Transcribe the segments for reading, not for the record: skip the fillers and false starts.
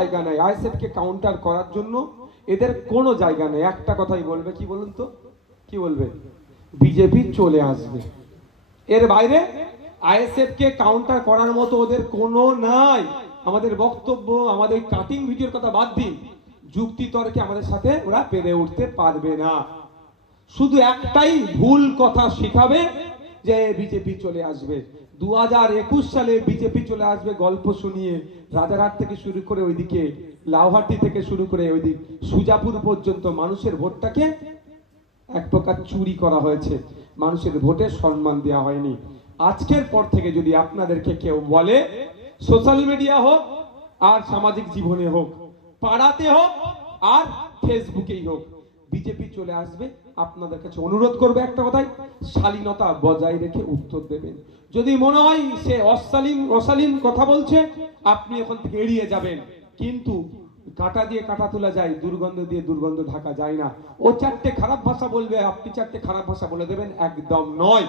জায়গা নেই আইএসএফকে কাউন্টার করার জন্য, এদের কোনো জায়গা নেই। একটা কথাই বলবে, কি বলুন তো, কি বলবে? বিজেপি চলে আসবে, এর বাইরে আইএসএফকে কাউন্টার করার মতো ওদের কোনো নাই। আমাদের বক্তব্য, আমাদের কাটিং ভিডিওর কথা বাদ দিন, যুক্তি তর্কে আমাদের সাথে ওরা পেরে উঠতে পারবে না। শুধু একটাই ভুল কথা শিখাবে যে বিজেপি চলে আসবে। 2021 সালে বিজেপি চলে আসবে গল্প শুনিয়ে রাজারহাট থেকে শুরু করে ওইদিকে লাউহাটি থেকে শুরু করে ওইদিক সুজাপুর পর্যন্ত মানুষের ভোটটাকে এক প্রকার চুরি করা হয়েছে, মানুষের ভোটে সম্মান দেওয়া হয়নি। আজকের পর থেকে যদি আপনাদেরকে কেউ বলে, সোশ্যাল মিডিয়া হোক আর সামাজিক জীবনে হোক, পাড়াতে হোক আর ফেসবুকেই হোক, বিজেপি চলে আসবে, আপনাদের কাছে অনুরোধ করবে একটা কথাই, শালীনতা বজায় রেখে উত্তর দেবেন। যদি মনে হয় সে অশালীন কথা বলছে, আপনি ওখান থেকে এড়িয়ে যাবেন। কিন্তু কাঁটা দিয়ে কাঁটা তোলা যায়, দুর্গন্ধ দিয়ে দুর্গন্ধ ঢাকা যায় না। ও চারটে খারাপ ভাষা বলবে, আপনি চারটে খারাপ ভাষা বলে দেবেন, একদম নয়।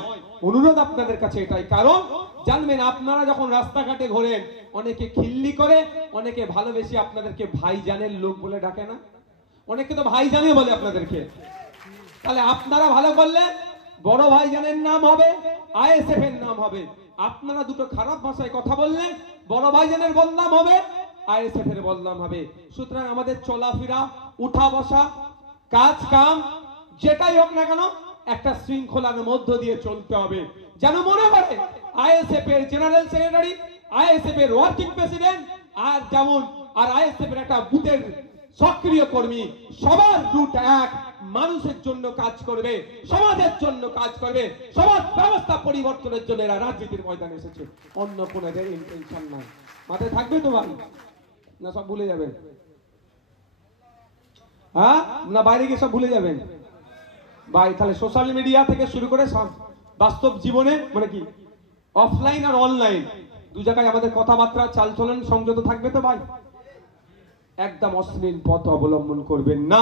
অনুরোধ আপনাদের কাছে এটাই, কারণ জানবেন আপনারা যখন রাস্তাঘাটে ঘোরেন, অনেকে খিল্লি করে, অনেকে ভালোবেসে আপনাদেরকে ভাইজানের লোক বলে ডাকে না, অনেকে তো ভাইজানে বলে আপনাদেরকে। তাহলে আপনারা ভালো করলে বড় ভাইজানের নাম হবে, আইএসএফ এর নাম হবে। আপনারা দুটো খারাপ ভাষায় কথা বললে বড় ভাইজানের বদনাম হবে, আইএসএফ এর বদনাম হবে। সুতরাং আমাদের চলাফেরা, উঠা বসা, কাজ কাম যেটাই হোক না কেন, একটা শৃঙ্খলার মধ্য দিয়ে চলতে হবে। যেন মনে করে আইএসএফ এর জেনারেল সেক্রেটারি, আইএসএফ এর ওয়ার্কিং প্রেসিডেন্ট আর যেমন আর আইএসএফ এর একটা বুথের সক্রিয় কর্মী, সবার রুট এক, মানুষের জন্য কাজ করবে, সমাজের জন্য কাজ করবে, সমাজ ব্যবস্থা পরিবর্তনের জন্য এরা রাজনীতির ময়দানে এসেছে, অন্য কোনো এদের ইন্টেনশন নাই। মাথায় থাকবে তো ভাই, না সব ভুলে যাবেন? হ্যাঁ, না বাইরে গিয়ে সব ভুলে যাবেন ভাই? তাহলে সোশ্যাল মিডিয়া থেকে শুরু করে বাস্তব জীবনে, মানে কি অফলাইন আর অনলাইন দু জায়গায় আমাদের কথাবার্তা চালচলন সংযত থাকবে তো ভাই? একদম অশ্লীল পথ অবলম্বন করবেন না,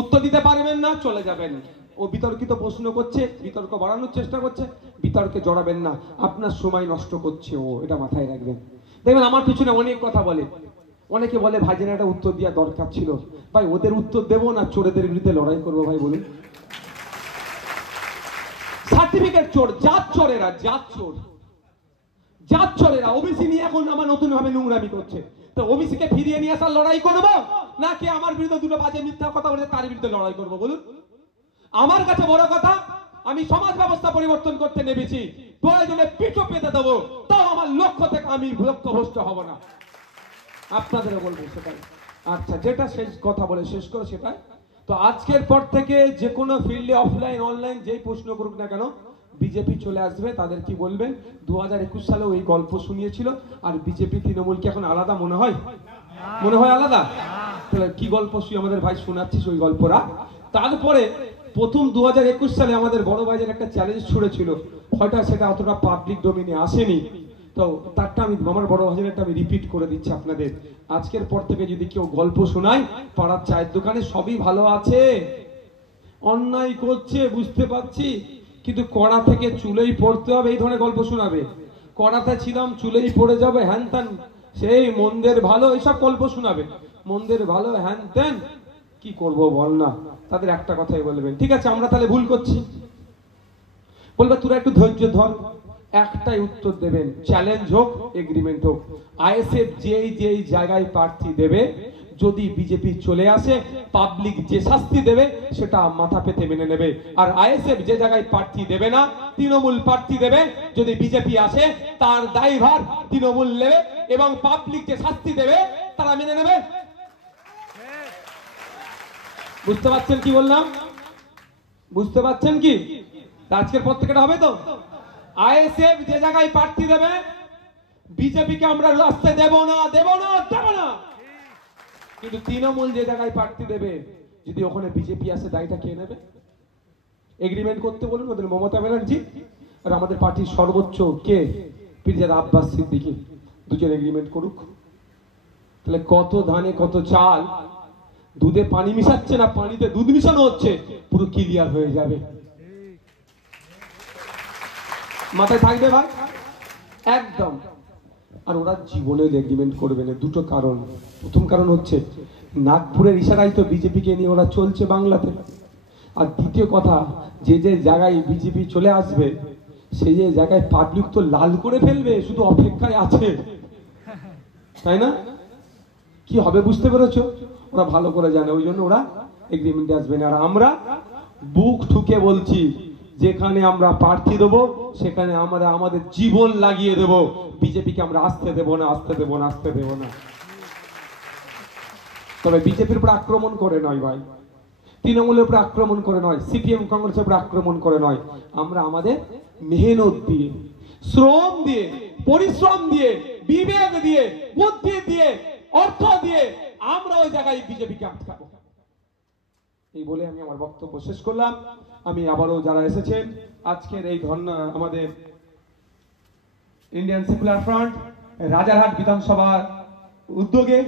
উত্তর দিতে পারবেন না, চলে যাবেন। ও বিতর্কিত প্রশ্ন করছে, বিতর্ক বাড়ানোর চেষ্টা করছে, বিতর্কে জড়াবেন না, আপনার সময় নষ্ট করছে ও, এটা মাথায় রাখবেন। দেখবেন আমার পিছনে অনেক কথা বলে, অনেকে বলে ভাইজান একটা উত্তর দেওয়া দরকার ছিল। ভাই ওদের উত্তর দেবো না চোরেদের বিরুদ্ধে লড়াই করবো ভাই বলুন? সার্টিফিকেট চোর, জাত চোরেরা, জাত চোরেরা ওবিসি নিয়ে এখন আমার নতুন ভাবে নোংরামি করছে। তো ওবিসি কে ফিরিয়ে নিয়ে আসার লড়াই করবো, নাকি আমার বিরুদ্ধে দুটো বাজে মিথ্যা কথা বলে তার বিরুদ্ধে লড়াই করবো বলুন? আমার কাছে বড় কথা, আমি সমাজ ব্যবস্থা পরিবর্তন করতে নেমেছি, প্রয়োজনে পিঠো পেতে দেবো, তাও আমার লক্ষ্য থেকে আমি লক্ষ্যভ্রষ্ট হব না। আপনাদেরও বলবো সেটাই। আচ্ছা, যেটা শেষ কথা বলে শেষ করো সেটাই তো, আজকের পর থেকে যে কোনো ফিল্ডে অফলাইন অনলাইন যেই প্রশ্ন করুক না কেন, বিজেপি চলে আসবে। তাদের কি বলবেন? 2021 সালেও এই গল্প শুনিয়েছিল। আর বিজেপি তৃণমূল কি এখন আলাদা মনে হয়? মনে হয় আলাদা? তাহলে কি গল্প আমাদের ভাই শোনাচ্ছিস ওই গল্পরা। তারপরে প্রথম 2021 সালে আমাদের বড় ভাইয়ের একটা চ্যালেঞ্জ ছুড়েছিল, হয়তো সেটা অতটা পাবলিক ডোমেইনে আসেনি, তো তারটা আমি আমার বড় ভাইয়েরটা আমি রিপিট করে দিচ্ছি আপনাদের। আজকের পর থেকে যদি কেউ গল্প শোনায় পাড়ার চায়ের দোকানে, সবই ভালো আছে, অন্যায় করছে বুঝতে পারছি, কিন্তু কড়া থেকে চুলেই পড়তে হবে এই ধরনের গল্প শোনাবে। কড়াতে ছিলাম চুলেই পড়ে যাবে হ্যান ত্যান, সেই মন্দের ভালো, এইসব গল্প শোনাবে, মন্দের ভালো হ্যান ত্যান। কি করব বল না? তাদের একটা কথাই বলবেন, ঠিক আছে আমরা তাহলে ভুল করছি, বলবে তোরা একটু ধৈর্য ধর। একটাই উত্তর দেবেন, চ্যালেঞ্জ হোক এগ্রিমেন্ট হোক, আইএসএফ যেই জায়গায় প্রার্থী দেবে, যদি বিজেপি চলে আসে পাবলিক যে শাস্তি দেবে সেটা মাথা পেতে মেনে নেবে। আর আইএসএফ যে জায়গায় প্রার্থী দেবে না, তৃণমূল প্রার্থী দেবে, যদি বিজেপি আসে তার দায়ভার তৃণমূল নেবে, এবং পাবলিক যে শাস্তি দেবে তারা মেনে নেবে। বুঝতে পারছেন কি বললাম? বুঝতে পারছেন কি? আজকের পর থেকে হবে তো, আইএসএফ যে জায়গায় প্রার্থী দেবে, বিজেপিকে আমরা রাস্তায় দেব না, দেব না, দেব না। কিন্তু তৃণমূল যে জায়গায় প্রার্থী দেবে, যদি ওখানে বিজেপি আসে, দায়টা কে নেবে? এগ্রিমেন্ট করতে বলুন ওদের মমতা ব্যানার্জি আর আমাদের পার্টির সর্বোচ্চ কে, পীরজাদা আব্বাস সিদ্দিকী, দুজন এগ্রিমেন্ট করুক। তাহলে কত ধানে কত চাল, দুধে পানি মিশাচ্ছে না পানিতে দুধ মিশানো হচ্ছে, পুরো ক্লিয়ার হয়ে যাবে। মাথায় থাকবে ভাই একদম। আর ওরা জীবনে এগ্রিমেন্ট করবে না। দুটো কারণ। প্রথম কারণ হচ্ছে নাগপুরের ইশারায় তো বিজেপিকে নিয়ে ওরা চলছে বাংলাতে। আর দ্বিতীয় কথা, যে যে জায়গায় বিজেপি চলে আসবে সেই যে জায়গায় পাবলিক তো লাল করে ফেলবে, শুধু অপেক্ষায় আছে, তাই না? কি হবে বুঝতে পেরেছো? ওরা ভালো করে জানে, ওই জন্য ওরা এগ্রিমেন্টে আসবে না। আর আমরা বুক ঠুকে বলছি, যেখানে আমরা প্রার্থী দেবো সেখানে আমরা আমাদের জীবন লাগিয়ে দেব। বিজেপিকে আমরা আসতে দেব না, আসতে দেব না, আসতে দেব না। তবে বিজেপির উপর আক্রমণ করে নয় ভাই, তৃণমূলের উপর আক্রমণ করে নয়, সিপিএম কংগ্রেসের উপর আক্রমণ করে নয়, আমরা আমাদের মেহনত দিয়ে, শ্রম দিয়ে, পরিশ্রম দিয়ে, বিবেক দিয়ে, বুদ্ধি দিয়ে, অর্থ দিয়ে আমরা ওই জায়গায় বিজেপিকে আটকাবো। এই বলে আমি আমার বক্তব্য শেষ করলাম। আমি আবারও যারা এসেছেন আজকের এই ধর্ণা, আমাদের ইন্ডিয়ান সেকুলার ফ্রন্ট রাজারহাট বিধানসভার উদ্যোগে